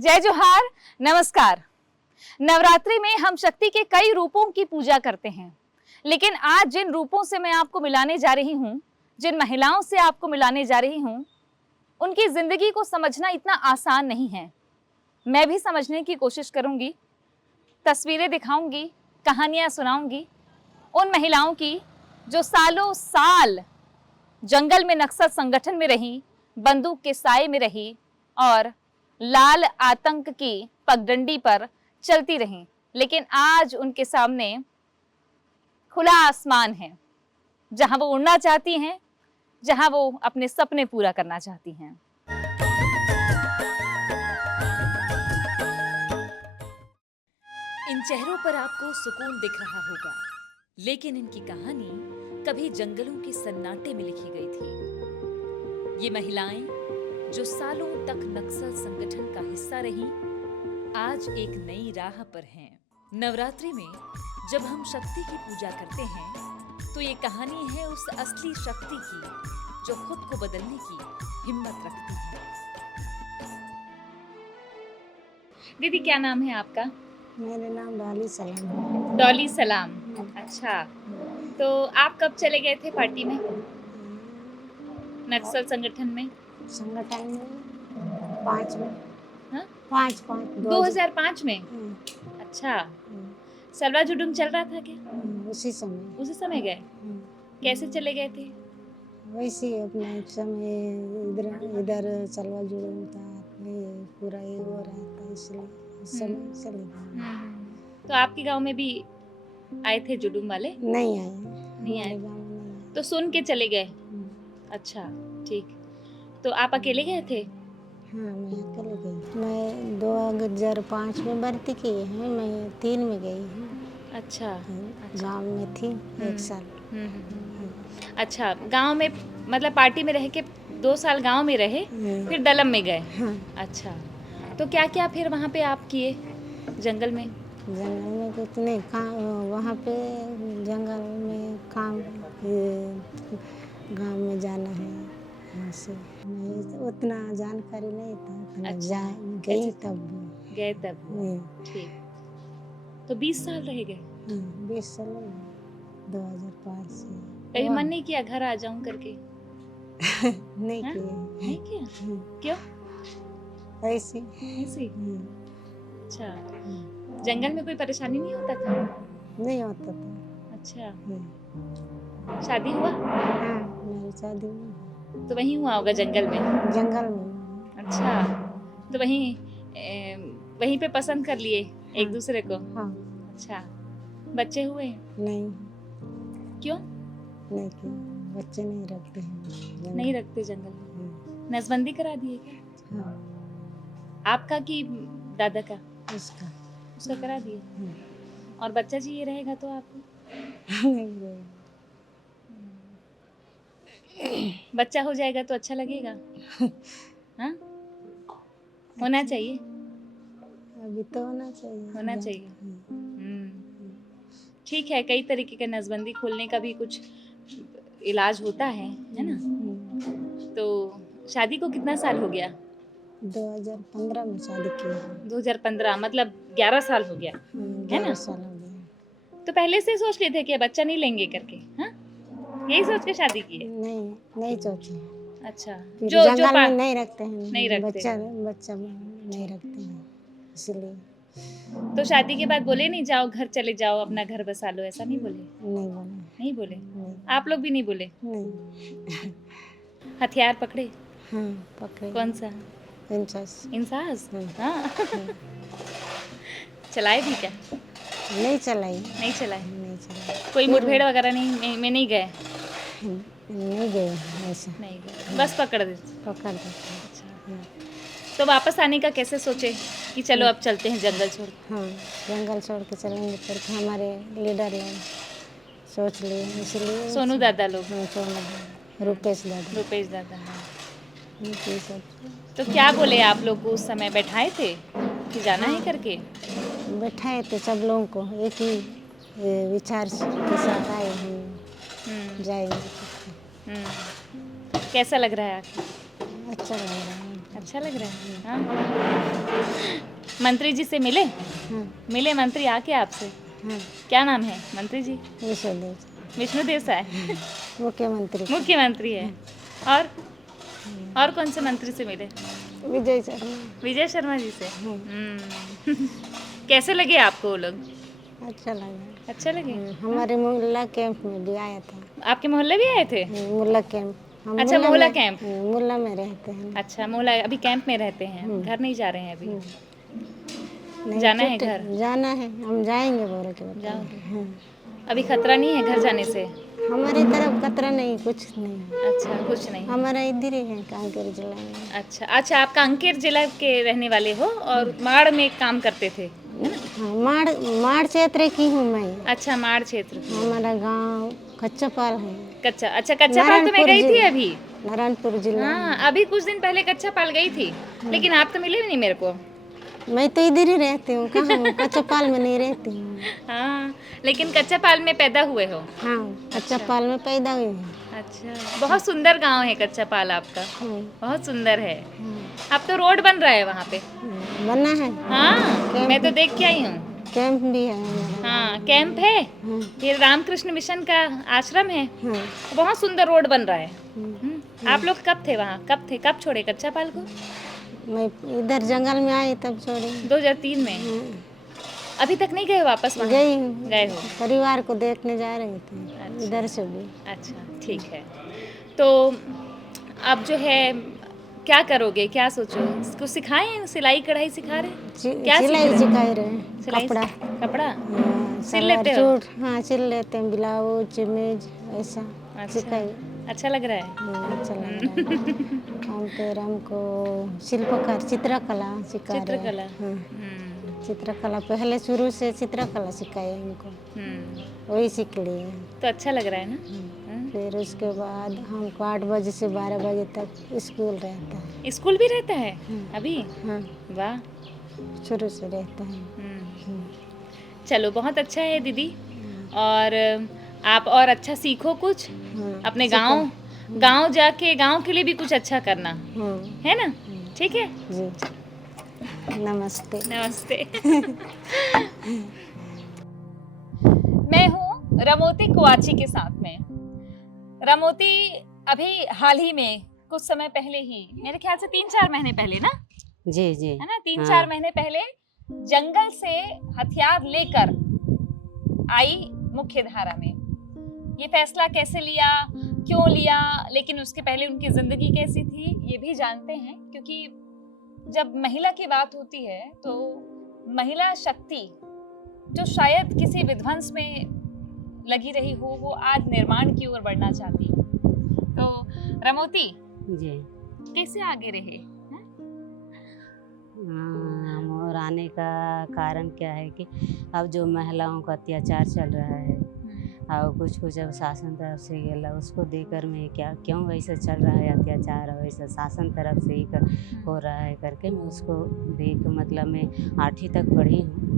जय जोहार, नमस्कार। नवरात्रि में हम शक्ति के कई रूपों की पूजा करते हैं, लेकिन आज जिन रूपों से मैं आपको मिलाने जा रही हूँ, जिन महिलाओं से आपको मिलाने जा रही हूँ, उनकी जिंदगी को समझना इतना आसान नहीं है। मैं भी समझने की कोशिश करूंगी, तस्वीरें दिखाऊंगी, कहानियां सुनाऊंगी उन महिलाओं की जो सालों साल जंगल में नक्सल संगठन में रही, बंदूक के साए में रही और लाल आतंक की पगडंडी पर चलती रहीं, लेकिन आज उनके सामने खुला आसमान है, जहां वो उड़ना चाहती हैं, जहां वो अपने सपने पूरा करना चाहती हैं। इन चेहरों पर आपको सुकून दिख रहा होगा, लेकिन इनकी कहानी कभी जंगलों के सन्नाटे में लिखी गई थी। ये महिलाएं जो सालों तक नक्सल संगठन का हिस्सा रहीं, आज एक नई राह पर हैं। नवरात्रि में जब हम शक्ति की पूजा करते हैं, तो ये कहानी है उस असली शक्ति की जो खुद को बदलने की हिम्मत रखती है। दीदी, क्या नाम है आपका? मेरा नाम डॉली सलाम है। डॉली सलाम। अच्छा, तो आप कब चले गए थे पार्टी में, नक्सल संगठन में? संगठन में 5 में। हाँ? 5 2005 में। अच्छा, सलवा जुडूम चल रहा था क्या? उसी समय गए? कैसे चले गए थे? वैसे ही अपना एक समय इधर चलवा जुड़ूम था, ये पूरा ये हो रहा था, इसलिए उस समय चले गए। तो आपके गांव में भी आए थे जुडूम वाले? नहीं आए। नहीं आए। गाँव में नहीं आए। तो सुन के चले गए? अच्छा, ठीक। तो आप अकेले गए थे? हाँ, मैं अकेले गई। मैं 2005 में भर्ती की है, मैं 3 में गई हूँ। अच्छा। गाँव में थी 1 साल। अच्छा, गांव में मतलब पार्टी में रह के 2 साल गांव में रहे, फिर दलम में गए? हाँ। अच्छा, तो क्या क्या फिर वहाँ पे आप किए जंगल में? जंगल में कुछ नहीं, काम वहाँ पे जंगल में काम, गांव में जाना है, यहाँ से नहीं तो उतना जानकारी नहीं था। अच्छा। गई तब गए तब। ठीक। तो 20 साल रह गए? 20 साल 2005 से। कभी मन नहीं किया घर आ जाऊं करके? नहीं हाँ? किया। नहीं किया? क्यों? ऐसे। अच्छा, जंगल में कोई परेशानी नहीं होता था? नहीं होता था। अच्छा, शादी हुआ? हाँ, मेरी शादी हुई। तो वहीं हुआ होगा जंगल में? जंगल में। अच्छा, तो वहीं पे पसंद कर लिए एक दूसरे को? हाँ। अच्छा, बच्चे हुए? नहीं। क्यों? नहीं किया, बच्चे नहीं रखते हैं। नहीं रखते जंगल में? नसबंदी करा दिए क्या? हाँ। आपका कि दादा का? उसका करा दिए। और बच्चा जी ये रहेगा तो आपको? नहीं। बच्चा हो जाएगा तो अच्छा लगेगा? हाँ, होना चाहिए। अभी तो होना चाहिए। ठीक है, कई तरीके का नसबंदी खोलने का भी कुछ इलाज होता है ना? तो शादी को कितना साल हो गया? 2015 में शादी की। 2015 मतलब 11 साल हो गया है ना? 11 साल हो गया। तो पहले से सोच लिए थे कि बच्चा नहीं लेंगे करके? हाँ, यही सोच के शादी की है? नहीं सोचे। अच्छा, जो जंगल में नहीं रखते हैं, नहीं रखते। बच्चा नहीं रखते हैं, इसलिए। तो शादी के बाद बोले नहीं जाओ घर चले जाओ, अपना घर बसा लो, ऐसा नहीं बोले? नहीं बोले। आप लोग भी नहीं बोले? नहीं। हथियार पकड़े? हाँ, पकड़े। कौन सा? इंसास? हाँ। चलाए भी क्या? नहीं चलाई। कोई मुठभेड़ वगैरह नहीं गए? नहीं गए ऐसा। नहीं गए, बस पकड़ देते। अच्छा। तो वापस आने का कैसे सोचे कि चलो अब चलते हैं जंगल छोड़? हाँ, जंगल छोड़ के चलेंगे करके हमारे लीडर लोग सोच लिए, इसलिए। सोनू दादा लोग? रुपेश दादा। हाँ। तो क्या बोले आप लोग को उस समय? बैठाए थे कि जाना है करके? बैठाए थे सब लोगों को, एक ही विचार के साथ आए हम जाएंगे। कैसा लग रहा है? अच्छा लग रहा है। अच्छा लग रहा है। हाँ। मंत्री जी से मिले? हाँ मिले मंत्री आके आपसे? हाँ क्या नाम है मंत्री जी? विष्णु देसाई मुख्यमंत्री मुख्यमंत्री है। और कौन से मंत्री से मिले? विजय शर्मा। विजय शर्मा जी से। हाँ, कैसे लगे आपको वो लोग? अच्छा लगा। अच्छा लगे? हमारे मोहल्ला कैंप में भी आया था। आपके मोहल्ले भी आए थे? मोहल्ला कैंप। हम अच्छा, मोहल्ला में- कैंप। मोहल्ला में रहते हैं। अच्छा, मोहल्ला अभी कैंप में रहते हैं, घर नहीं जा रहे हैं अभी? नहीं, जाना है छुट्टी- घर? जाना है, हम जाएंगे बोल के बताए। जाओगे? हाँ। अभी खतरा नहीं है घर जाने से? हमारी तरफ खतरा नहीं, कुछ नहीं। अच्छा, कुछ नहीं है। हमारा इधर ही है कांकेर जिला में। अच्छा अच्छा, आप कांकेर जिला के रहने वाले हो और माड़ में काम करते थे, है ना? हाँ, माड़ क्षेत्र की हूँ मैं। अच्छा, माड़ क्षेत्र। हमारा गांव कच्चापाल है। कच्चा, अच्छा कच्चा पाल तो मैं गई थी अभी। नारायणपुर जिला हाँ, अभी कुछ दिन पहले कच्चा पाल गई थी, लेकिन आप तो मिले भी नहीं मेरे को। मैं तो इधर ही रहती हूँ, कहाँ कच्चापाल में नहीं रहती हूँ। हाँ, लेकिन कच्चा पाल में पैदा हुए हो? हाँ, कच्चापाल में पैदा हुई हूँ। अच्छा, बहुत सुंदर गांव है कच्चा पाल आपका, हाँ, बहुत सुंदर है। हाँ, अब तो रोड बन रहा है वहाँ पे। बना है। हाँ, मैं तो देख के आई हूँ। कैंप भी है हमारा। हाँ, कैंप है। हाँ, ये रामकृष्ण मिशन का आश्रम है। हाँ, बहुत सुंदर रोड बन रहा है। हाँ। आप लोग कब थे वहाँ? कब थे? कब छोड़े कच्चा पाल को? मैं इधर जंगल में आई तब छोड़ी। 2003 में। हाँ, अभी तक नहीं गए वापस वहाँ? गई हूँ। गए हो? परिवार को देखने जा रहे थे। अच्छा। इधर से भी। अच्छा, ठीक है। तो अब जो है क्या करोगे, क्या सोचो? इसको सिखाएं, सिलाई कढ़ाई सिखा रहे? क्या सीख सिलाई रहे? सिखाई रहे। सिलाई कपड़ा। कपड़ा हाँ, सिल सलवार लेते हो? सूट। हाँ, सिल लेते हैं। ब्लाउज चमीज ऐसा अच्छा, सिखाई। अच्छा लग रहा है। हाँ, अच्छा लग रहा है। हम फिर हमको शिल्पकार चित्रकला सिखा रहे हैं। चित्रकला। हाँ, चित्रकला पहले शुरू से चित्रकला सिखाई हमको, वही सीख लिए। तो अच्छा लग रहा है ना? फिर उसके बाद हमको 8 बजे से 12 बजे तक स्कूल रहता है। स्कूल भी रहता है अभी? हाँ, वाह। शुरू से रहता है। चलो, बहुत अच्छा है दीदी। और आप और अच्छा सीखो कुछ हाँ, अपने गांव जाके गांव के लिए भी कुछ अच्छा करना, हाँ, है ना? ठीक है जी। नमस्ते। नमस्ते। मैं हूँ रमोती कुआची के साथ में। रमोती अभी हाल ही में कुछ समय पहले ही, मेरे ख्याल से 3-4 महीने पहले ना, जी जी, है ना, 3-4 महीने पहले जंगल से हथियार लेकर आई मुख्य धारा में। ये फैसला कैसे लिया, क्यों लिया, लेकिन उसके पहले उनकी जिंदगी कैसी थी ये भी जानते हैं, क्योंकि जब महिला की बात होती है तो महिला शक्ति जो शायद किसी विध्वंस में लगी रही हो, वो आज निर्माण की ओर बढ़ना चाहती है। तो रमोती जी कैसे आगे रहे? और आने का कारण क्या है कि अब जो महिलाओं का अत्याचार चल रहा है और कुछ अब शासन तरफ से गया उसको देखकर मैं क्यों वैसा चल रहा है अत्याचार और वैसा शासन तरफ से ही हो रहा है करके मैं उसको देख, मतलब मैं 8वीं तक पढ़ी हूँ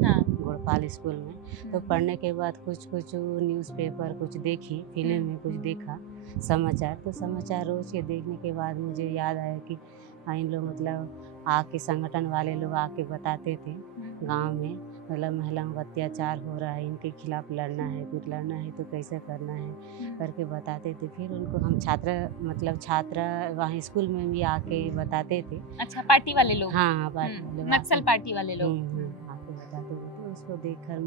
गुड़पाल स्कूल में। तो पढ़ने के बाद कुछ न्यूज़पेपर कुछ देखी, फिल्म में कुछ देखा, समाचार। तो समाचार रोज़ के देखने के बाद मुझे याद आया कि इन लोग मतलब आके संगठन वाले लोग आके बताते थे गांव में, मतलब महिलाओं का अत्याचार हो रहा है, इनके खिलाफ लड़ना है, फिर लड़ना है तो कैसे करना है करके बताते थे। फिर उनको हम छात्रा वहाँ स्कूल में भी आके बताते थे। अच्छा, पार्टी वाले लोग? हाँ, पार्टी वाले, नक्सल पार्टी वाले लोग आके बताते थे। तो उसको देखकर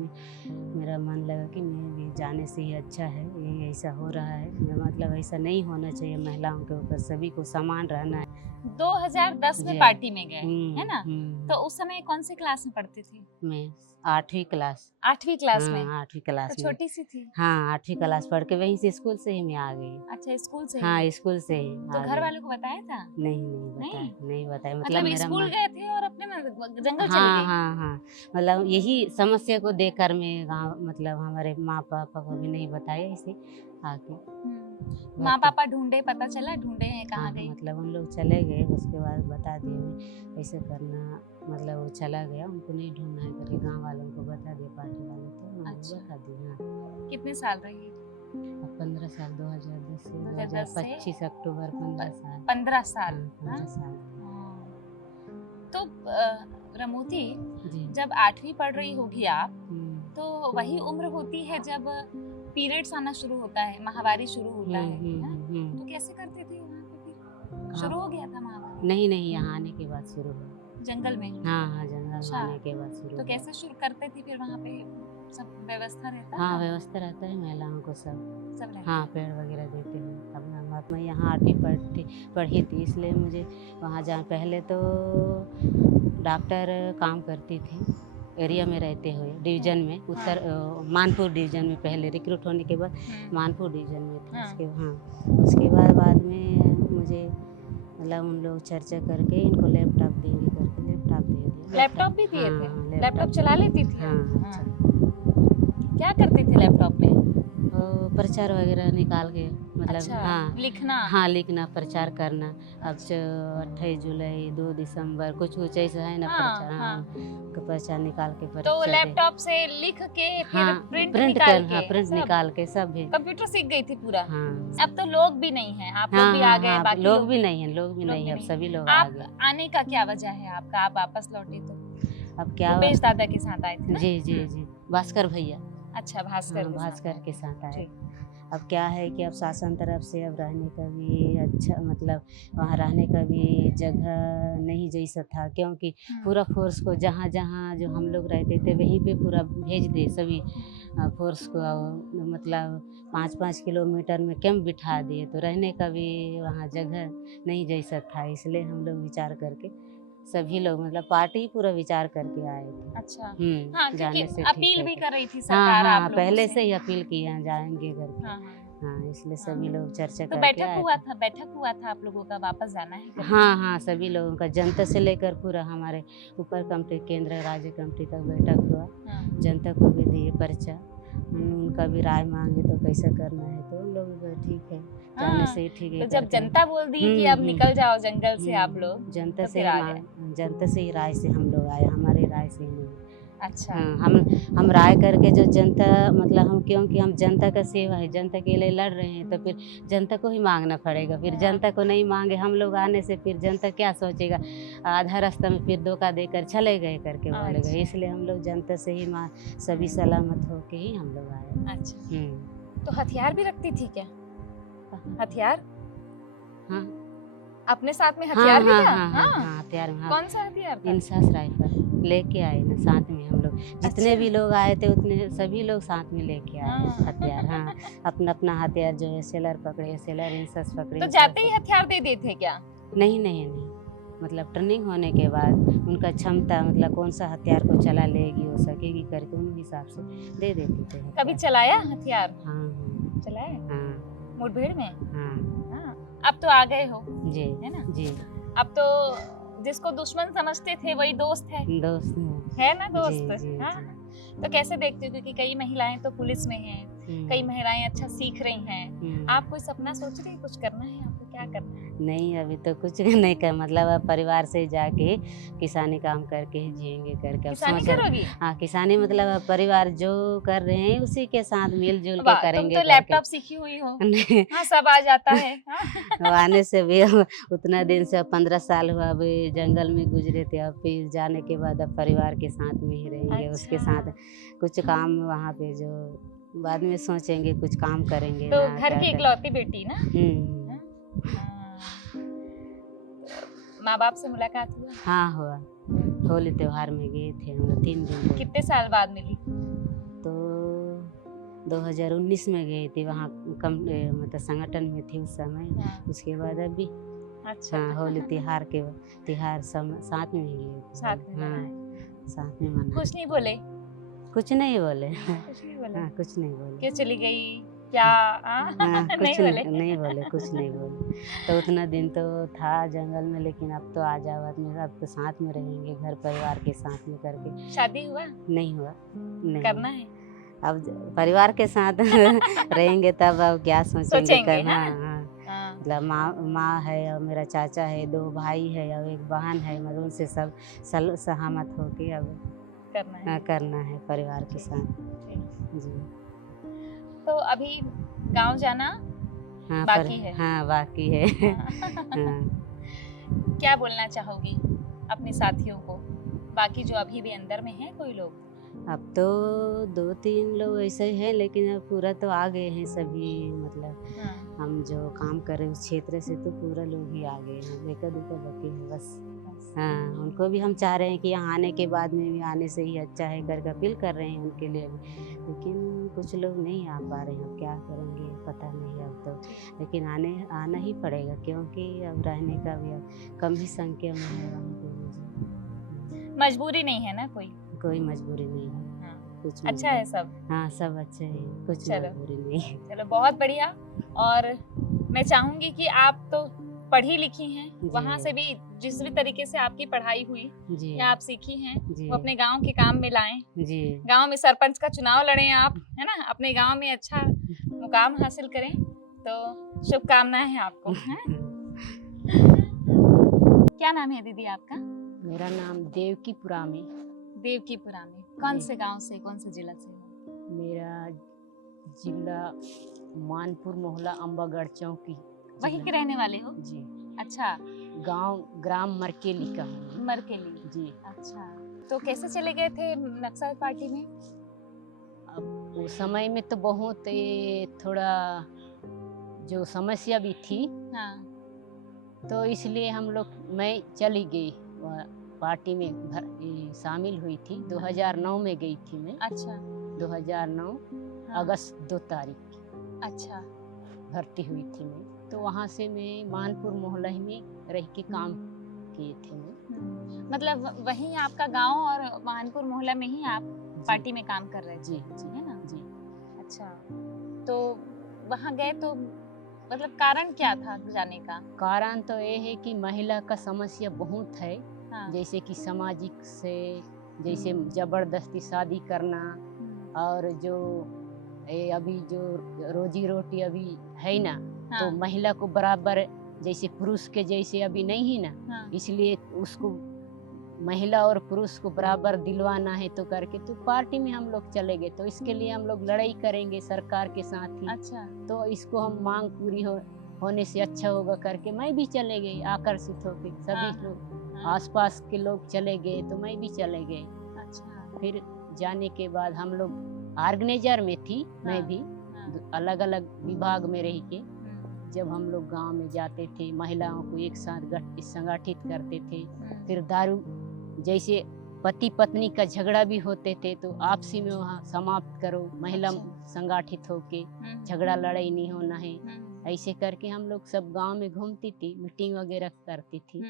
मेरा मन लगा कि मैं भी जाने से ही अच्छा है, ये ऐसा हो रहा है, मतलब ऐसा नहीं होना चाहिए, महिलाओं के ऊपर सभी को समान रहना है। 2010 में पार्टी में गए, है ना? तो उस समय कौन सी क्लास में पढ़ती थी? मैं 8वीं क्लास। 8वीं क्लास में? 8वीं क्लास तो में। छोटी सी थी। हाँ, 8वीं क्लास पढ़ के वहीं से स्कूल से ही मैं आ गई। अच्छा, स्कूल से? हाँ, स्कूल से ही। तो घर वालों को बताया था? नहीं बताया। मतलब मेरा स्कूल गए थे और अपने जंगल चली गई? हाँ, मतलब यही समस्या को देखकर मैं गाँव, मतलब हमारे माँ पापा को भी नहीं बताया इसे आके। माँ पापा ढूंढे, पता चला ढूंढे हैं कहाँ गई? मतलब उन लोग चले गए, उसके बाद बता दिए ऐसे करना, मतलब वो चला गया, उनको नहीं ढूंढना है करके गांव वालों को बता दिया, पार्टी वाले तो अच्छा। बता दिया। कितने साल रही? 15 साल, 2010 से 2025 अक्टूबर 15 साल। 15 साल। 15 साल। तो रमोती, जी। जब 8वीं पढ़ रही होगी आप, तो वही उम्र होती है जब पीरियड्स आना शुरू होता है, माहवारी शुरू होता है, हाँ? तो कैसे करते थे वहाँ पे फिर? शुरू हो गया था माहवारी? नहीं नहीं, यहाँ आने के बाद शुरू हुआ। जंगल में? हाँ हाँ, जंगल में अच्छा। आने के बाद शुरू तो हुआ। कैसे शुरू करते थे फिर वहाँ पे? सब व्यवस्था रहता हाँ, था? व्यवस्था रहता है महिलाओं को सब। सब रहता हाँ, है? पेड़ वगैरह देते हैं अपना बात। मैं यहाँ 8वीं पढ़ी थी, इसलिए मुझे वहाँ जा पहले तो डॉक्टर काम करती थी एरिया में रहते हुए, डिवीज़न में उत्तर मानपुर डिवीज़न में पहले रिक्रूट होने के बाद मानपुर डिवीज़न में थी। उसके बाद में मुझे मतलब उन लोग चर्चा करके इनको लैपटॉप देंगे करके लैपटॉप दे दिया। लैपटॉप भी दिए थे? हाँ, लैपटॉप चला लेती थी? हाँ, हाँ। क्या करते थे लैपटॉप में? प्रचार वगैरह निकाल के मतलब अच्छा, हाँ लिखना? हाँ, लिखना, प्रचार करना। अब 28 जुलाई 2 दिसंबर कुछ कुछ ऐसा है ना, हाँ, प्रचार। हाँ। का प्रचार निकाल के तो प्रचार दे। लैपटॉप से लिख के फिर हाँ, प्रिंट प्रिंट निकाल कर, के हाँ, प्रिंट सब? निकाल के सब है। कंप्यूटर सीख गई थी पूरा? हाँ अब तो लोग भी नहीं हैं, आप लोग हाँ भी आ हाँ गए, हाँ, बाकी लोग भी नहीं है, लोग भी नहीं है, अब सभी लोग आ आप गए। आने का क्या वजह है आपका? आप वापस लौटे तो? अब क्या रुपेश दादा के साथ आए थे ना? जी जी जी, भास्कर भैया। अच्छा, भास्कर हाँ, के साथ भास्कर आए के थे। साथ आए। ठीक। अब क्या है कि अब शासन तरफ से अब रहने का भी अच्छा मतलब वहाँ रहने का भी जगह नहीं जैसा था, क्योंकि पूरा फोर्स को जहाँ जहाँ जो हम लोग रहते थे वहीं पे पूरा भेज दे सभी फोर्स को। मतलब 5-5 किलोमीटर में कैंप बिठा दिए, तो रहने का भी वहाँ जगह नहीं जैसा था। इसलिए हम लोग विचार करके सभी लोग मतलब पार्टी पूरा विचार करके आए थे। अच्छा, हाँ, जाने क्योंकि से अपील भी कर रही थी हाँ सरकार हाँ, आप लोगों पहले से। से ही अपील किए हैं जाएंगे करके। हाँ, हाँ। हाँ, इसलिए सभी लोग चर्चा तो करके बैठक आए हुआ थे। था, बैठक हुआ था आप लोगों का वापस जाना है करके? हाँ हाँ, सभी लोगों का जनता से लेकर पूरा हमारे ऊपर कमेटी, केंद्र राज्य कमेटी तक बैठक हुआ। हाँ। जनता को भी दिए पर्चा, उनका भी राय मांगे तो कैसे करना है, तो उन लोग भी ठीक है, जाने हाँ, से ही ठीक है तो जब करके। जनता बोल दी कि अब निकल जाओ जंगल से आप लोग, जनता तो से फिर ही आ गए? जनता से ही राय से हम लोग आए, हमारी राय से ही नहीं। अच्छा। हाँ, हम राय करके जो जनता मतलब हम, क्योंकि हम जनता का सेवा है, जनता के लिए लड़ रहे हैं, तो फिर जनता को ही मांगना पड़ेगा। फिर जनता को नहीं मांगे हम लोग आने से फिर जनता क्या सोचेगा, आधा रास्ता में फिर धोखा देकर चले गए करके बोलेगा। अच्छा। इसलिए हम लोग जनता से ही सभी सलामत होके ही हम लोग आए। अच्छा, तो हथियार भी रखती थी क्या? हथियार हाँ अपने साथ में हाँ हथियार भी हाँ था? हाँ हाँ हाँ, हथियार में, हाँ, कौन सा हथियार था? इंसास राइफल लेके आए ना साथ में हम लोग, जितने अच्छा। भी लोग आए थे उतने सभी लोग साथ में लेके आए हाँ। हथियार। हाँ, अपना अपना हथियार जो है सेलर पकड़े, सेलर इंसास पकड़े। तो जाते ही हथियार दे देते क्या? नहीं नहीं नहीं, मतलब ट्रेनिंग होने के बाद उनका क्षमता मतलब कौन सा हथियार को चला लेगी हो सकेगी करके उन हिसाब से दे देते थे हथियार। कभी चलाया हथियार? हाँ चलाया? हाँ मुठभेड़ में? हाँ, हाँ। अब तो आ गए हो, जी है ना? जी, अब तो जिसको दुश्मन समझते थे वही दोस्त है दोस्त है ना, जी दोस्त। जी हाँ? जी। तो कैसे देखते हो, क्योंकि कई महिलाएं तो पुलिस में हैं, कई महिलाएं अच्छा सीख रही हैं, आप कोई सपना सोच रही, कुछ करना है आपको, क्या करना है? नहीं, अभी तो कुछ नहीं कर, मतलब अब परिवार से जाके किसानी काम करके ही जिएंगे करके अब किसानी सोच रहे। करोगी? हाँ, किसानी मतलब अब परिवार जो कर रहे हैं उसी के साथ मिलजुल के वाह, तुम करेंगे तो करके। लैपटॉप सीखी हुई हो। हाँ, सब आ जाता है। अब आने से भी अब उतना दिन से 15 साल हुआ, अभी जंगल में गुजरे थे, अब फिर जाने के बाद अब परिवार के साथ में ही रहेंगे। उसके अच्छा। साथ कुछ काम वहाँ पे जो बाद में सोचेंगे, कुछ काम करेंगे तो ना, घर क्या की करें। इकलौती बेटी ना? हम्म, हाँ। माँ बाप से मुलाकात हुआ? हाँ हुआ, होली त्योहार में गए थे हम लोग 3 दिन रहे। कितने साल बाद मिली? तो 2019 में गई थी, वहाँ मतलब संगठन में थी उस समय। हाँ। उसके बाद अभी अच्छा। हाँ, होली त्योहार साथ में ही गए थे। साथ में हाँ, मनाए। साथ में मना। कुछ नहीं बोले? कुछ नहीं बोले। कुछ नहीं बोले? हाँ, कुछ नहीं बोले। क्यों चली गई, क्या? हाँ, नहीं कुछ बोले? नहीं बोले, कुछ नहीं बोले। तो उतना दिन तो था जंगल में, लेकिन अब तो आ जाओ आदमी, अब तो साथ में रहेंगे घर परिवार के साथ में करके। शादी हुआ? नहीं हुआ, नहीं करना है? अब परिवार के साथ रहेंगे तब अब क्या सोचेंगे करना। हाँ? हाँ, हाँ। मतलब माँ है और मेरा चाचा है, 2 भाई है और 1 बहन है, मतलब उनसे सब सहमत होके अब करना है। करना है परिवार के साथ जी। तो अभी गांव जाना हाँ, बाकी है? हाँ, बाकी है। हाँ। हाँ। क्या बोलना चाहोगी अपने साथियों को? बाकी जो अभी भी अंदर में है कोई लोग? अब तो 2-3 लोग ऐसे हैं, लेकिन अब पूरा तो आ गए हैं सभी, मतलब हाँ। हम जो काम कर रहे हैं उस क्षेत्र से तो पूरा लोग ही आ गए हैं, एका-दुक्का बचे हैं बस। हाँ, उनको भी हम चाह रहे हैं कि यहाँ आने के बाद में भी आने से ही अच्छा है करके अपील कर रहे हैं उनके लिए भी, लेकिन कुछ लोग नहीं आ पा रहे हैं, अब क्या करेंगे पता नहीं अब तो, लेकिन आना ही पड़ेगा क्योंकि अब रहने का भी अब कम ही संख्या में है वहाँ पे। मजबूरी नहीं है ना कोई? कोई मजबूरी नहीं है, हाँ। कुछ अच्छा है सब? हाँ सब अच्छे हैं, कुछ चलो। मजबूरी नहीं है। चलो बहुत बढ़िया। और मैं चाहूंगी कि आप तो पढ़ी लिखी हैं, वहाँ से भी जिस भी तरीके से आपकी पढ़ाई हुई जी या आप सीखी हैं जी वो अपने गांव के काम में लाएं। जी गांव में सरपंच का चुनाव लड़ें आप, है ना, अपने गांव में अच्छा मुकाम हासिल करें, तो शुभकामनाएं हैं आपको। हैं? क्या नाम है दीदी आपका? मेरा नाम देवकीपुरा में। देवकीपुरा में कौन जी। से गांव से, कौन से जिला से हो? मेरा जिला मानपुर मोहल्ला अम्बागढ़ चौकी। वहीं के रहने वाले हो? जी। अच्छा, गांव ग्राम मरकेली का हूँ। मरकेली। जी। अच्छा, तो कैसे चले गए थे नक्सल पार्टी में? अब उस समय में तो बहुत थोड़ा जो समस्या भी थी, हाँ। तो इसलिए हम लोग मैं चली गई पार्टी में शामिल हुई थी। 2009 में गई थी मैं। अच्छा। 2009 हाँ। अगस्त 2 तारीख अच्छा। भर्ती हुई थी मैं। तो वहाँ से मैं मानपुर मोहल्ला में रह के काम किए थे मैं। मतलब वहीं आपका गांव और मानपुर मोहल्ला में ही आप पार्टी में काम कर रहे थे? जी जी है ना? जी। अच्छा, तो वहाँ गए तो मतलब कारण क्या था जाने का? कारण तो ये है कि महिला का समस्या बहुत है। हाँ। जैसे कि सामाजिक से, जैसे जबरदस्ती शादी करना, और जो अभी जो रोजी रोटी अभी है ना, हाँ। तो महिला को बराबर जैसे पुरुष के जैसे अभी नहीं है ना, हाँ। इसलिए उसको महिला और पुरुष को बराबर दिलवाना है तो करके तो पार्टी में हम लोग चले गए। तो इसके लिए हम लोग लड़ाई करेंगे सरकार के साथ ही। अच्छा। तो इसको हम मांग पूरी होने से अच्छा होगा करके मैं भी चले गई, आकर्षित होके सभी लोग आसपास के लोग चले गए तो मैं भी चले गए। अच्छा। फिर जाने के बाद हम लोग ऑर्गेनाइजर में थी, मैं भी अलग अलग विभाग में रह के जब हम लोग गांव में जाते थे, महिलाओं को एक साथ संगठित करते थे। फिर दारू जैसे पति पत्नी का झगड़ा भी होते थे तो आपसी में वहाँ समाप्त करो, महिला संगठित होके झगड़ा लड़ाई नहीं होना है, ऐसे करके हम लोग सब गांव में घूमती थी, मीटिंग वगैरह करती थी।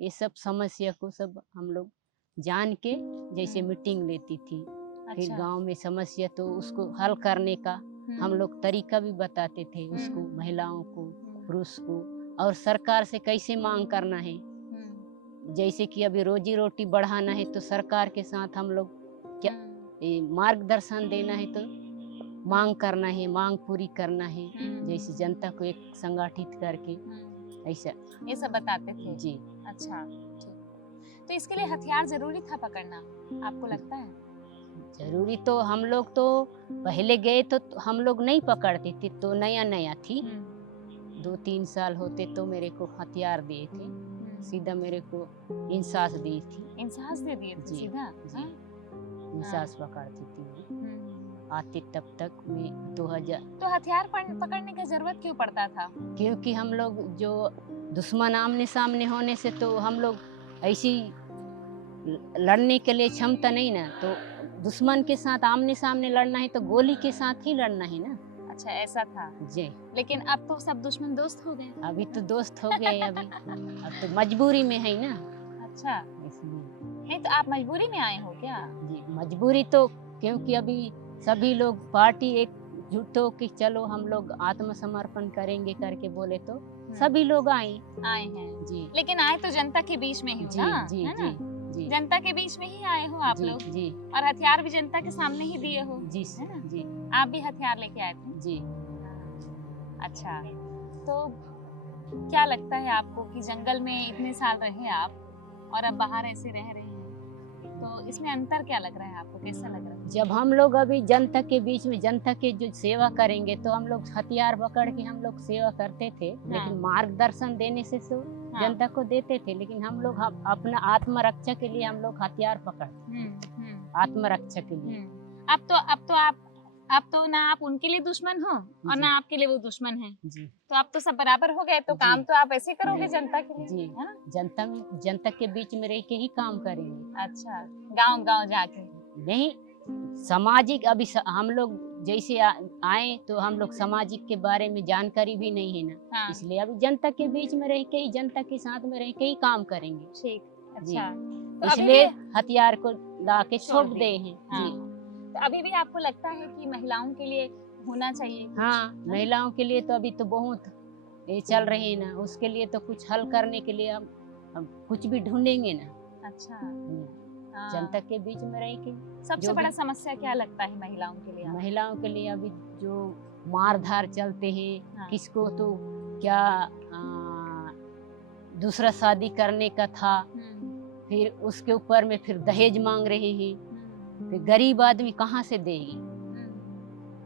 ये सब समस्या को सब हम लोग जान के जैसे मीटिंग लेती थी। फिर गांव में समस्या तो उसको हल करने का हम लोग तरीका भी बताते थे उसको, महिलाओं को, पुरुष को, और सरकार से कैसे मांग करना है। जैसे कि अभी रोजी रोटी बढ़ाना है तो सरकार के साथ हम लोग क्या मार्गदर्शन देना है, तो मांग करना है, मांग पूरी करना है, जैसे जनता को एक संगठित करके ऐसा ये सब बताते थे? जी। अच्छा, तो इसके लिए हथियार जरूरी था पकड़ना, आपको लगता है? जरूरी तो हम लोग तो पहले गए तो हम लोग नहीं पकड़ते थे, तो नया नया थी। 2-3 साल होते तो मेरे को हथियार दिए थे, सीधा मेरे को इंसास दी थी। इंसास दे दिए थे सीधा? जी। इंसास पकड़ती थी मैं आते तब तक मैं 2000। तो हथियार पकड़ने की जरूरत क्यों पड़ता था? क्योंकि हम लोग जो दुश्मन आमने सामने होने से तो हम लोग ऐसी लड़ने के लिए क्षमता नहीं ना, तो दुश्मन के साथ आमने सामने लड़ना है तो गोली के साथ ही लड़ना है ना। अच्छा, ऐसा था जी। लेकिन अब तो सब दुश्मन दोस्त हो गए। अभी तो दोस्त हो गए, अभी अब तो मजबूरी में है ना। अच्छा, इसलिए नहीं तो आप मजबूरी में आए हो क्या? जी, मजबूरी तो क्योंकि अभी सभी लोग पार्टी एकजुट हो कि चलो हम लोग आत्मसमर्पण करेंगे करके बोले तो सभी लोग आए हैं जी। लेकिन आए तो जनता के बीच में ही जी, ना, जी, है ना? जी। जनता के बीच में ही आए हो आप जी, लोग जी। और हथियार भी जनता के सामने ही दिए हो, जी, है ना? जी। आप भी हथियार लेके आए थे? जी। अच्छा, तो क्या लगता है आपको कि जंगल में इतने साल रहे आप और अब बाहर ऐसे रह रहे हैं, तो इसमें अंतर क्या लग रहा है आपको, कैसा लग रहा है? जब हम लोग अभी जनता के बीच में जनता के जो सेवा करेंगे तो हम लोग हथियार पकड़ के हम लोग सेवा करते थे, लेकिन मार्गदर्शन देने से तो हाँ। जनता को देते थे, लेकिन हम लोग अपना आत्मरक्षा के लिए हम लोग हथियार पकड़ते, आत्मरक्षा के लिए। अब तो ना आप उनके लिए दुश्मन हो और जी। ना आपके लिए वो दुश्मन है, जी तो आप तो सब बराबर हो गए, तो जी। काम तो आप ऐसे करोगे जनता के लिए, जी। है ना? जनता के बीच में रह के ही काम करेंगे। अच्छा, गांव गांव जाके। नहीं, सामाजिक अभी हम लोग जैसे आए तो हम लोग सामाजिक के बारे में जानकारी भी नहीं है ना, हाँ, इसलिए अभी जनता के बीच में रह के ही, जनता के साथ में रह के ही काम करेंगे। ठीक। जी। अच्छा, तो अभी इसलिए भी हथियार को ला के छोड़ छोड़ दिए। दे हैं। हाँ, जी तो अभी भी आपको लगता है कि महिलाओं के लिए होना चाहिए कुछ? हाँ, महिलाओं के लिए तो अभी तो बहुत ये चल रहे हैं ना, उसके लिए तो कुछ हल करने के लिए हम कुछ भी ढूंढेंगे ना। अच्छा, हाँ। जनता के बीच में रह के सबसे जो बड़ा भी- समस्या क्या लगता है महिलाओं के लिए? महिलाओं के लिए अभी जो मारधार चलते हैं, हाँ। किसको तो क्या दूसरा शादी करने का था, फिर उसके ऊपर में फिर दहेज मांग रहे हैं, फिर गरीब आदमी कहाँ से देगी।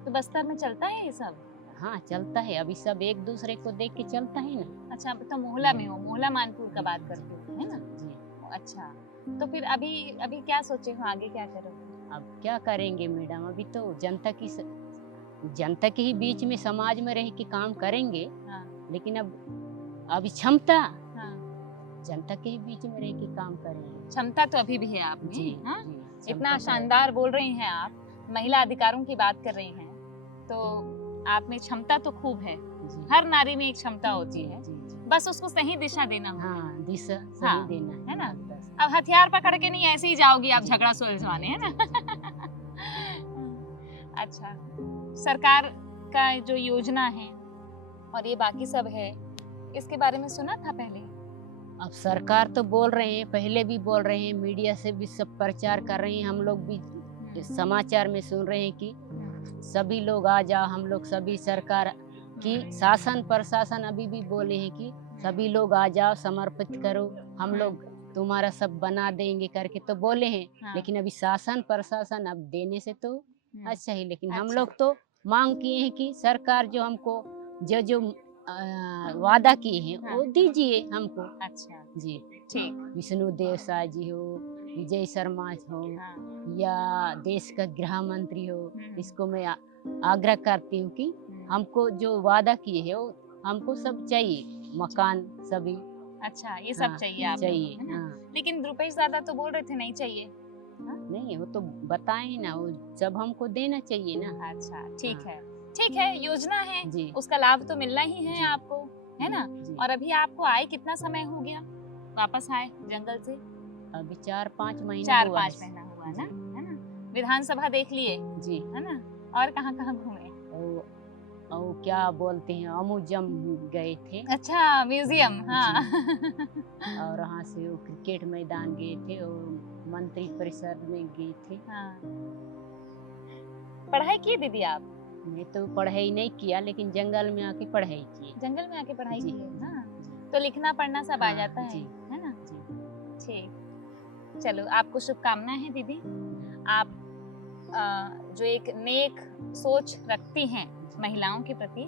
तो बस्तर में चलता है ये सब? हाँ चलता है, अभी सब एक दूसरे को देख के चलता है ना। अच्छा, अब तो मोहल्ला में हो, मोहल्ला मानपुर का बात करते हो, है ना? जी। अच्छा, तो फिर अभी क्या सोचे हो, आगे क्या करोगे? अब क्या करेंगे मैडम, अभी तो जनता के ही बीच में समाज में रह के काम करेंगे। हाँ। लेकिन अब अभी क्षमता हाँ। जनता के ही बीच में रह के काम करेंगे। क्षमता तो अभी भी है आप में, जी हाँ? जी, इतना क्षमता तो शानदार बोल रही हैं आप, महिला अधिकारों की बात कर रही हैं, तो आप में क्षमता तो खूब है। जी, हर नारी में एक क्षमता होती जी, है, जी, जी। बस उसको सही दिशा देना होगा। हाँ, दिशा सही हाँ, देना है ना? बस। अब हथियार पकड़ के नहीं ऐसे ही जाओगी आप जी, झगड़ा सुलझवाने, है ना? जी, अच्छा, सरकार का जो योजना है और ये बाकी सब है, इसके बारे में सुना था पहले? अब सरकार तो बोल रहे हैं, पहले भी बोल रहे हैं, मीडिया से भी सब प्रचार कर रहे हैं, हम लोग भी समाचार में सुन रहे हैं कि सभी लोग आ जाओ, हम लोग सभी सरकार की शासन प्रशासन अभी भी बोले हैं कि सभी लोग आ जाओ, समर्पित करो, हम लोग तुम्हारा सब बना देंगे करके तो बोले हैं। हाँ। लेकिन अभी शासन प्रशासन अब देने से तो अच्छा ही, लेकिन हम अच्छा। लोग तो मांग किए हैं कि सरकार जो हमको जो वादा किए हैं हाँ। वो दीजिए हमको। अच्छा, जी, ठीक। विष्णु देव शाह जी हो, विजय शर्मा हो, हाँ। या देश का गृह मंत्री हो, इसको मैं आग्रह करती हूँ कि हमको जो वादा किए है वो हमको सब चाहिए, मकान सभी। अच्छा, ये सब हाँ, चाहिए आपको, चाहिए, है ना? हाँ। लेकिन रुपेश दादा तो बोल रहे थे नहीं चाहिए। नहीं, वो तो बताए ना, वो सब हमको देना चाहिए ना। अच्छा, ठीक हाँ। है, ठीक है, योजना है, जी, उसका लाभ तो मिलना ही है जी। आपको, है ना? जी। और अभी आपको आए कितना समय हो गया, वापस आए जंगल से? अभी 4-5 महीना 4-5 महीना हुआ ना, है ना? विधानसभा देख लिए, जी। है ना? और कहाँ कहाँ घूमे? और क्या बोलते हैं, अमुजम गए थे, अच्छा, म्यूजियम, हाँ। और वहाँ से वो क्रिकेट मैदान गए थे और मंत्री परिषद में गए थे। हाँ। पढ़ाई की दीदी आप? मैं तो पढ़ाई नहीं किया, लेकिन जंगल में आके पढ़ाई की। जंगल में आके पढ़ाई जी, की है, जी, हाँ? जी। तो लिखना पढ़ना सब आ हाँ, जाता है, जी, है ना? जी। ठीक, चलो आपको शुभकामनाएं हैं दीदी। आप जो एक नेक सोच रखती हैं महिलाओं के प्रति,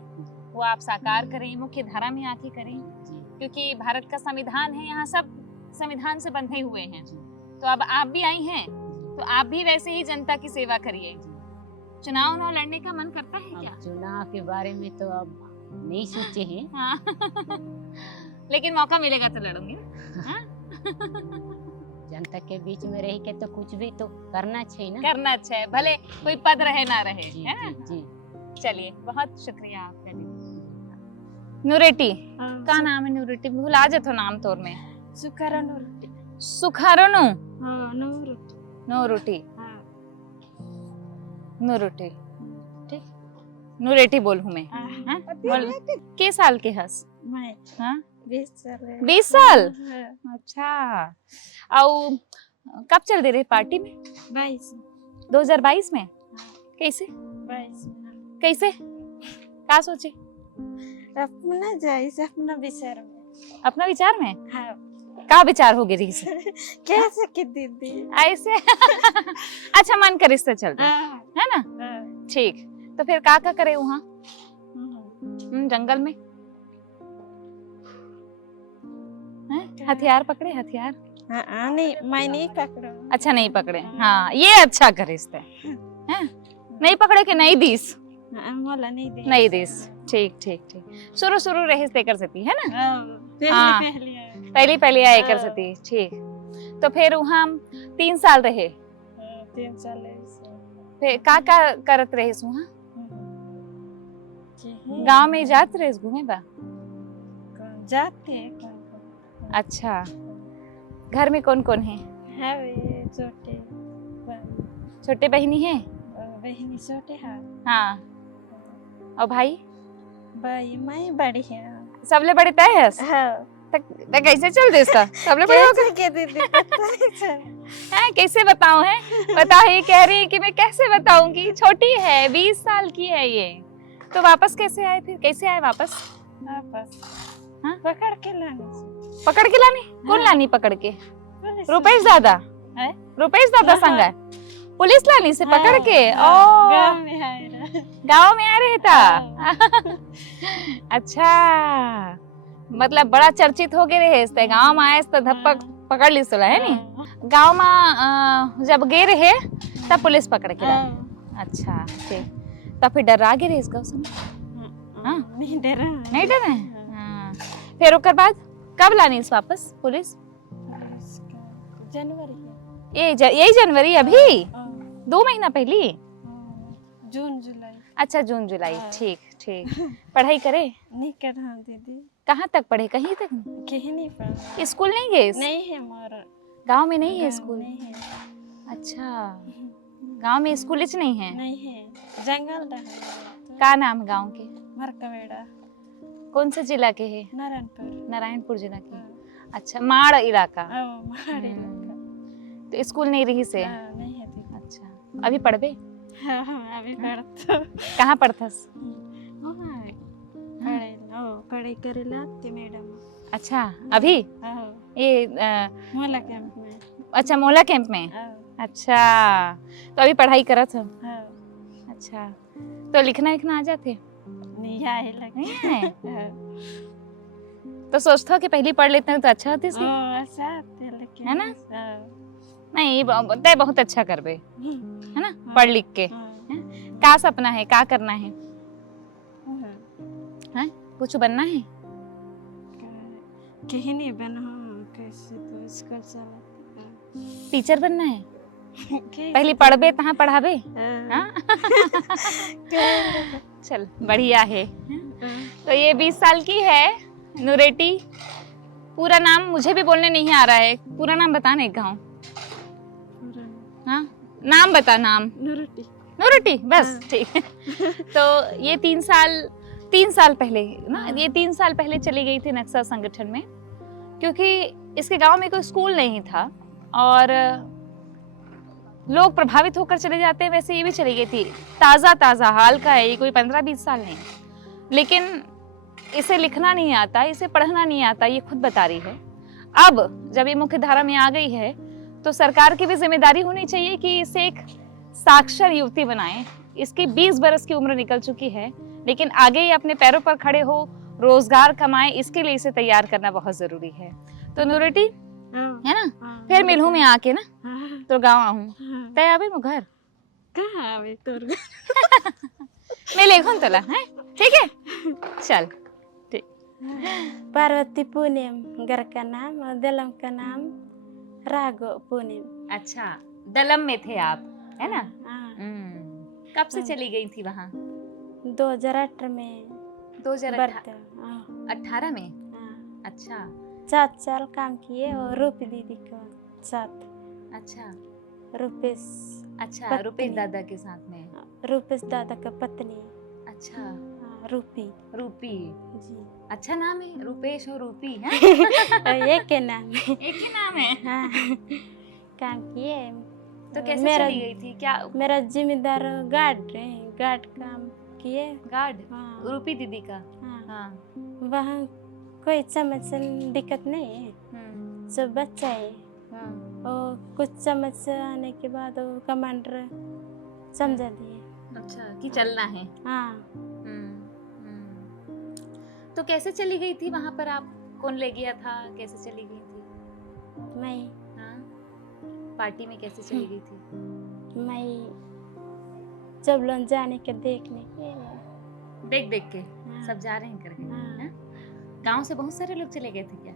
वो आप साकार करें, मुख्य धारा में आके करें, जी, क्योंकि भारत का संविधान है, यहाँ सब संविधान से बंधे हुए हैं। जी, तो अब आप भी आई हैं, तो आप भी वैसे ही जनता की सेवा करिए। चुनाव ना लड़ने का मन करता है क्या? अब चुनाव के बारे में तो अब नहीं सोचे हैं। हाँ। लेकिन मौका मिलेगा तो लड़ूंगी, हाँ? जनता के बीच में रह के तो कुछ भी तो करना चाहिए ना। करना अच्छा है, भले कोई पद रहे ना रहे, जी, है ना? जी, जी। चलिए, बहुत शुक्रिया आपका दीदी। नूरेटी का नाम है? नूरेटी भुला जातो नाम तोर में। सुखारोनु नूरुटी, नूरुटी, ठीक, नूरेटी बोल हूँ मैं, हाँ? बोल, के साल के हस? हाँ? 20 साल? अच्छा, आओ कब चल दे रहे पार्टी में? 2022 में? कैसे कैसे का सोचे? अपना विचार में? का विचार हो गई से? कैसे की दीदी? ऐसे? अच्छा, मन का रिश्ता चल रहा है ना? ठीक, तो फिर का करे वहाँ जंगल में? हथियार पकड़े, हथियार? हाँ, नहीं मैं नहीं पकड़ा। अच्छा नहीं पकड़े, हाँ ये अच्छा करिस्ते हैं, नहीं पकड़े के नहीं दीस, मोला नहीं दे। नहीं दीस, ठीक ठीक ठीक। शुरू शुरू रहीस ते कर सती है ना, हाँ। पहली पहली आए कर सती, ठीक। तो फिर वहाँ 3 साल रहे, 3 साल फिर का करत रहीस वहाँ? गांव में जात रहीस घूमे बा? जाते हैं। अच्छा, घर में कौन कौन है? वे छोटे छोटे बहनी है? बहनी छोटे हैं। हाँ, और भाई? भाई मैं बड़ी है। सबले बड़े तय है? हाँ। तक कैसे चल दे इसका? सबले बड़े हो गए? के दीदी पता नहीं चल। हैं कैसे बताऊं है? बता, ये कह रही है कि मैं कैसे बताऊंगी, छोटी है, 20 साल की है ये। तो वापस कैसे आए फिर, कैसे आए वापस? वापस हाँ? पकड़ के लाने। पकड़ के लानी? कौन लानी पकड़ के? पुलिस रुपेश दादा? है? रुपेश दादा हाँ। संग है? पुलिस लानी से पकड़ के? हाँ, ओ, गाँव में है। गाँव में आ रहे था? अच्छा, मतलब बड़ा चर्चित हो गए रहे, गाँव में आए तो धप्पक पकड़ ली सोला है नी? गाँव में जब गए रहे तब पुलिस पकड़ के लाई। अच्छा, ठीक। तब फिर डरा गए रहे इसका समय? हाँ? नहीं डरा। नहीं डरे? हाँ। फिर ओकर बाद कब लानी इस वापस पुलिस? जनवरी। यही जनवरी अभी? 2 महीना पहले? जून जुलाई। अच्छा, जून जुलाई, ठीक ठीक। पढ़ाई करे? नहीं कर रहा दीदी। कहाँ तक पढ़े, कहीं तक? कहीं नहीं पढ़ा। स्कूल नहीं गए? नहीं है हमारा। गांव में नहीं है स्कूल? नहीं है। अच्छा, गांव में स्कूल नहीं है? नहीं है, जंगल है। का नाम गांव के? मरकवेड़ा। कौन से जिला के है? नारायणपुर। नारायणपुर जिला के। अच्छा, माड़ इलाका। माड़ इलाका। तो स्कूल नहीं रही से? नहीं है दीदी। अच्छा, अभी पढ़बे? हाँ हाँ, अभी पढ़ता। कहाँ पढ़थस? पढ़ाई करे लाते मैडम। अच्छा, अभी ये मोला कैंप में। अच्छा, मोला कैंप में। अच्छा, तो अभी पढ़ाई करत हो? अच्छा, तो लिखना लिखना आ जाते? नहीं आए लगे। नहीं आए? तो सोचते हो कि पहले पढ़ लेते हैं तो अच्छा होती सी? अच्छा है ना? नहीं, तय बहुत अच्छा करबे, है ना? पढ़ लिख के। का सपना है, का करना है? हैं? कुछ बनना है? कहीं नहीं बना, कैसे तो स्कूल चला। टीचर बनना है? पहले पढ़बे तहाँ पढ़ाबे? हाँ? चल बढ़िया है। तो ये 20 साल की है नूरेटी। पूरा नाम मुझे भी बोलने नहीं आ रहा है, पूरा नाम बता नहीं गाँव। हाँ, नाम बता, नाम। नूरेटी। नूरेटी बस, ठीक। तो ये 3 साल पहले ना, ये 3 साल पहले चली गई थी नक्सल संगठन में, क्योंकि इसके गांव में कोई स्कूल नहीं था और लोग प्रभावित होकर चले जाते हैं, वैसे ये भी चली गई थी। ताज़ा हाल का है ये, कोई 15-20 साल नहीं। लेकिन इसे लिखना नहीं आता, इसे पढ़ना नहीं आता, ये खुद बता रही है। अब जब ये मुख्य धारा में आ गई है तो सरकार की भी जिम्मेदारी होनी चाहिए कि इसे एक साक्षर युवती बनाएं। इसकी 20 बरस की उम्र निकल चुकी है, लेकिन आगे ये अपने पैरों पर खड़े हो, रोजगार कमाए, इसके लिए इसे तैयार करना बहुत जरूरी है। तो नूरेटी, है ना? फिर मिलूं मैं आके ना, तो गाँव आऊँ तय आवे मो घर। कहाँ आवे तोर? मैं लेखूं तला, है? ठीक है, चल ठीक। पार्वती पूनम घर का नाम और दलम का नाम राघव पूनम। अच्छा, दलम में थे आप, है ना? कब से हाँ। चली गई थी वहाँ? 2018 में। 2018 में? अच्छा 7 साल काम किए और रूपी दीदी के साथ। अच्छा रूपेश। अच्छा, पत्नी। रुपेश दादा के साथ में? रूपेश दादा का पत्नी। अच्छा, रूपी रूपी। जी। अच्छा नाम है, रुपेश और रूपी है? एक के नाम है। एक ही नाम है। हाँ, काम किए। तो कैसे चली गई थी, क्या? मेरा जिम्मेदार गार्ड काम किए। गार्ड? हाँ। रूपी दीदी का? हाँ। हाँ। वहाँ कोई समस्या दिक्कत नहीं है, सब बच्चा है। और कुछ समस्या आने के बाद वो कमांडर समझा दिए। अच्छा, कि चलना है। हाँ। तो कैसे चली गई थी वहाँ पर, आप कौन ले गया था, कैसे चली गई थी? मैं हाँ, पार्टी में कैसे चली गई थी? मैं सब लोग जाने के देखने के देख देख के हाँ। सब जा रहे हैं करके। हाँ। हाँ? गांव से बहुत सारे लोग चले गए थे क्या?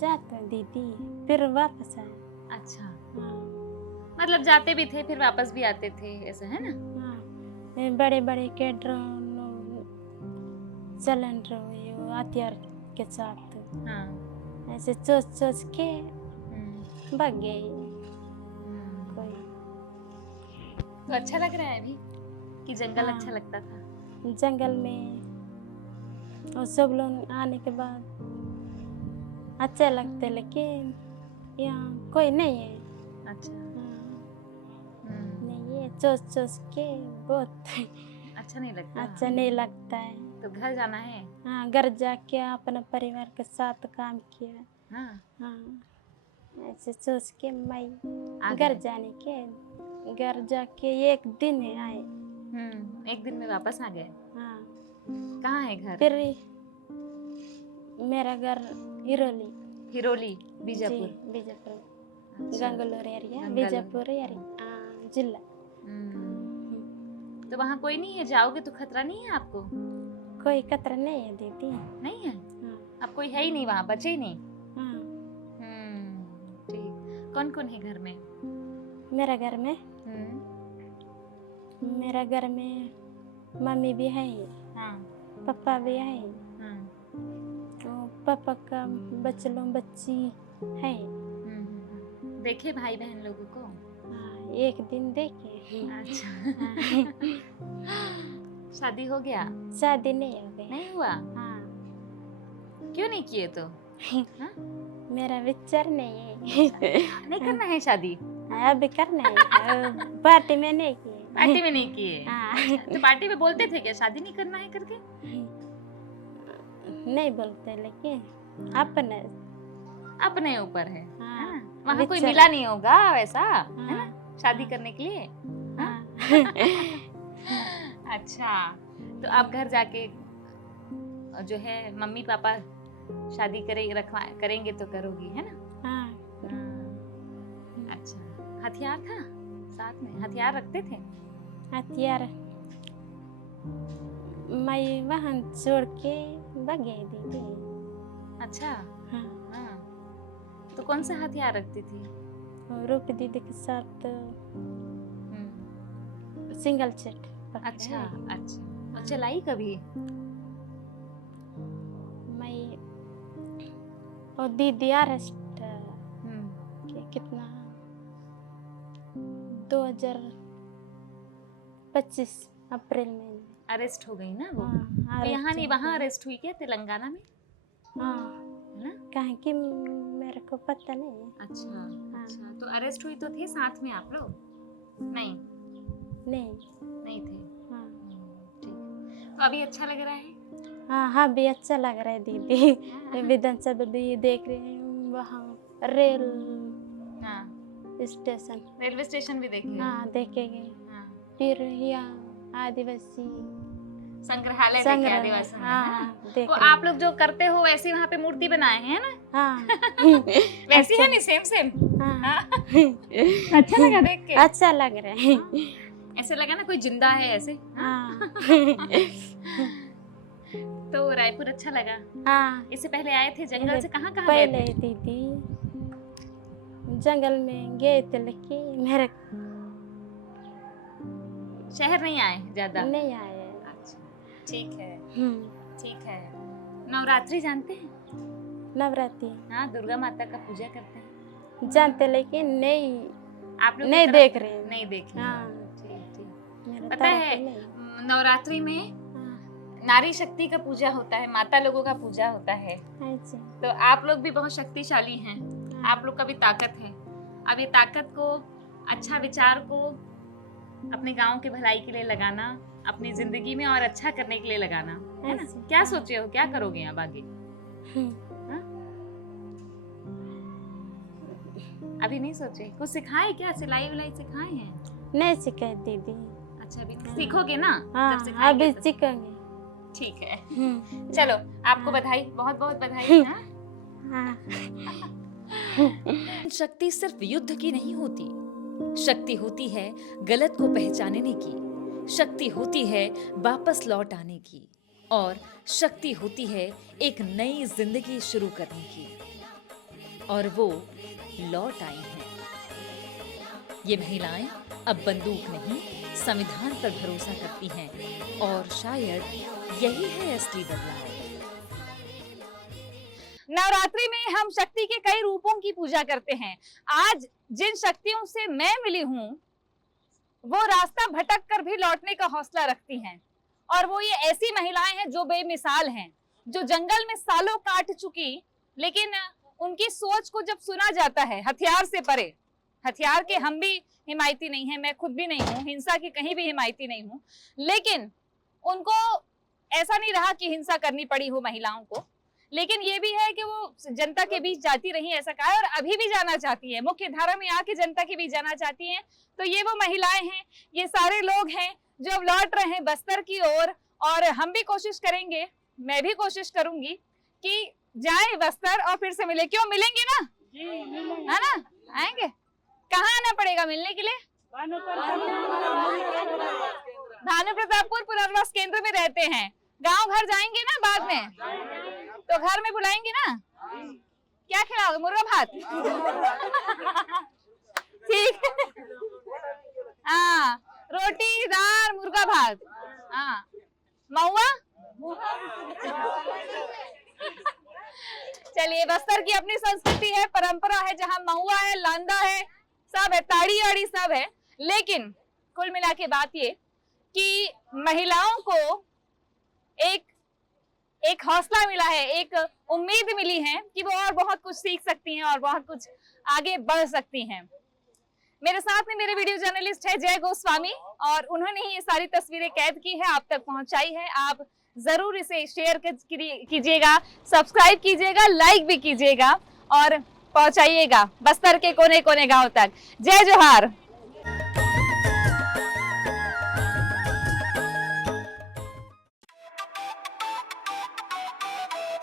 जाते दीदी फिर वापस आए। अच्छा, हाँ, मतलब जाते भी थे फिर वापस भी आते थे, ऐसा है ना? हाँ। बड़े बड़े के ड्रोन चलन रहे हथियार के साथ हाँ। ऐसे सोच सोच के हम्म, भाग गए हम्म। कोई। तो अच्छा लग रहा है अभी कि जंगल हाँ। अच्छा लगता था? जंगल में और सब लोग आने के बाद अच्छा लगता है, लेकिन यहाँ कोई नहीं है। अच्छा। हाँ, हम्म, नहीं है, सोच सोच के बहुत अच्छा नहीं लगता? अच्छा नहीं लगता है। तो घर जाना है? हाँ, घर जाके अपना परिवार के साथ काम किया। हाँ, हाँ, ऐसे सोच के मैं आ घर गए। जाने के घर जाके एक दिन में आए। एक दिन में वापस आ गए। हाँ, कहाँ है घर? फिर मेरा घर हिरोली हिरोली, जी, बीजापुर। बीजापुर अच्छा। गंगलोर एरिया, गंगालोर। बीजापुर एरिया जिला। तो वहाँ कोई नहीं है? जाओगे तो खतरा नहीं है आपको? कोई खतरा नहीं है दीदी। नहीं है? हाँ, अब कोई है ही नहीं वहाँ, बचे ही नहीं? हाँ। ठीक। कौन कौन है घर में? मेरा घर में हम्म, मेरा घर में मम्मी भी है, हाँ, पापा भी है, हाँ, और पापा का बच्ची है। देखे भाई बहन लोगों को? हाँ, एक दिन देखे। अच्छा। हाँ, शादी हो गया? शादी नहीं हो गई। नहीं हुआ? हाँ, क्यों नहीं किए तो? हाँ? मेरा विचार नहीं है। नहीं करना है शादी? अभी करना है, पार्टी में नहीं किए। पार्टी में नहीं किए? हाँ। अच्छा, तो पार्टी में बोलते थे क्या शादी नहीं करना है करके? नहीं बोलते, लेकिन अपने अपने ऊपर है। हाँ, है ना? वहाँ कोई विचार- मिला नहीं होगा वैसा, है ना, हाँ, शादी करने के लिए? हाँ। अच्छा, तो आप घर जाके जो है मम्मी पापा शादी करेंगे तो करोगी, है ना? हाँ, अच्छा, हथियार था साथ में? हथियार रखते थे? हथियार मैं वहाँ छोड़ के भाग गई दीदी। अच्छा। हाँ, हाँ, तो कौन सा हथियार रखती थी? और रूप दीदी के साथ सिंगल सेट पकड़ा अच्छा, है। अच्छा। और चलाई कभी? मैं और दीदी अरेस्ट कितना 2025 अप्रैल में। अरेस्ट हो गई ना वो? हाँ, तो यहाँ नहीं, हो वहाँ गई। अरेस्ट हुई क्या, तेलंगाना में? हाँ, है ना? कहाँ की मेरे को पता नहीं है। अच्छा, हाँ। अच्छा। तो अरेस्ट हुई तो थे साथ में आप लोग? नहीं, नहीं। नहीं थे। हाँ, ठीक। तो अभी अच्छा लग रहा है? हाँ, हाँ भी अच्छा लग रहा है दीदी। विधानसभा भी देख रहे हैं, वहाँ रेल हाँ, स्टेशन। रेलवे स्टेशन भी देखे? हाँ, देखेंगे। हाँ। फिर यहाँ आदिवासी संग्रहालय देखे संग्रह। आदिवासी में, है हाँ, ना? देख वो रहे आप लोग जो करते हो वैसे वहाँ पे मूर्ति बनाए हैं ना? हाँ। वैसी अच्छा। है नहीं, सेम सेम? हाँ। हाँ। अच्छा लगा देख के? अच्छा लग रहा है। ऐसे लगा ना कोई जिंदा है ऐसे? हाँ। तो रायपुर अच्छा लगा? हाँ, इससे पहले आए थे जंगल से कहाँ गए पहले थे? दीदी जंगल में गए थे, लेकिन मेरे शहर नहीं आए ज्यादा? नहीं आए। अच्छा, ठीक है, हम्म, ठीक है। नवरात्रि जानते हैं? नवरात्रि हाँ, दुर्गा माता का पूजा करते हैं। जानते, लेकिन नहीं आप लोग नहीं की तरफ देख रहे हैं। नहीं देखे? हाँ, ठीक, ठीक। मेरा पता तरफ है नहीं। नवरात्रि में हाँ, नारी शक्ति का पूजा होता है, माता लोगों का पूजा होता है। ऐसे। तो आप लोग भी बहुत शक्तिशाली हैं, आप लोग का भी ताकत है। अब ये ताकत को, अच्छा विचार को अपने गांव के भलाई के लिए लगाना, अपनी जिंदगी में और अच्छा करने के लिए लगाना, है ना? ऐसे, क्या हाँ। सोचे हो, क्या करोगे अब आगे? हाँ? अभी नहीं सोचे? कुछ सिखाए क्या, सिलाई विलाई सिखाए हैं? नहीं सिखाए दीदी। अच्छा, अभी हाँ। सीखोगे ना? हाँ, जब सिखाएंगे अभी तो। सीखेंगे। ठीक है, हम्म, चलो आपको हाँ। बधाई, बहुत बहुत बधाई। हाँ? हाँ। शक्ति सिर्फ युद्ध की नहीं होती, शक्ति होती है गलत को पहचानने की, शक्ति होती है वापस लौट आने की, और शक्ति होती है एक नई जिंदगी शुरू करने की। और वो लौट आई हैं। ये महिलाएं अब बंदूक नहीं, संविधान पर भरोसा करती हैं, और शायद यही है असली बदलाव। नवरात्रि में हम शक्ति के कई रूपों की पूजा करते हैं। आज जिन शक्तियों से मैं मिली हूँ वो रास्ता भटक कर भी लौटने का हौसला रखती हैं, और वो ये ऐसी महिलाएं हैं जो बेमिसाल हैं, जो जंगल में सालों काट चुकी, लेकिन उनकी सोच को जब सुना जाता है, हथियार से परे, हथियार के हम भी हिमायती नहीं हैं, मैं खुद भी नहीं हूँ, हिंसा की कहीं भी हिमायती नहीं हूँ, लेकिन उनको ऐसा नहीं रहा कि हिंसा करनी पड़ी हो महिलाओं को। लेकिन ये भी है कि वो जनता के बीच जाती रही, ऐसा कहा, और अभी भी जाना चाहती है, मुख्य धारा में आके जनता के बीच जाना चाहती हैं। तो ये वो महिलाएं हैं, ये सारे लोग हैं जो अब लौट रहे हैं बस्तर की ओर, और हम भी कोशिश करेंगे, मैं भी कोशिश करूंगी कि जाए बस्तर और फिर से मिले। क्यों, मिलेंगे ना? है ना? आएंगे। कहाँ आना पड़ेगा मिलने के लिए? भानु प्रतापपुर पुनर्वास केंद्र में रहते हैं। गांव घर जाएंगे ना बाद में, तो घर में बुलाएंगे ना? क्या खिलाओगे? मुर्गा भात? ठीक। हाँ, रोटी दाल मुर्गा भात। हाँ, महुआ? चलिए, बस्तर की अपनी संस्कृति है, परंपरा है, जहाँ महुआ है, लांदा है, सब है, ताड़ी आड़ी सब है। लेकिन कुल मिला के बात ये कि महिलाओं को एक हौसला मिला है, एक उम्मीद मिली है कि वो और बहुत कुछ सीख सकती हैं और बहुत कुछ आगे बढ़ सकती हैं। मेरे साथ में मेरे वीडियो जर्नलिस्ट है जय गोस्वामी, और उन्होंने ही ये सारी तस्वीरें कैद की है, आप तक पहुंचाई है। आप जरूर इसे शेयर कीजिएगा, सब्सक्राइब कीजिएगा, लाइक भी कीजिएगा और पहुंचाइएगा बस्तर के कोने कोने गांव तक। जय जोहार।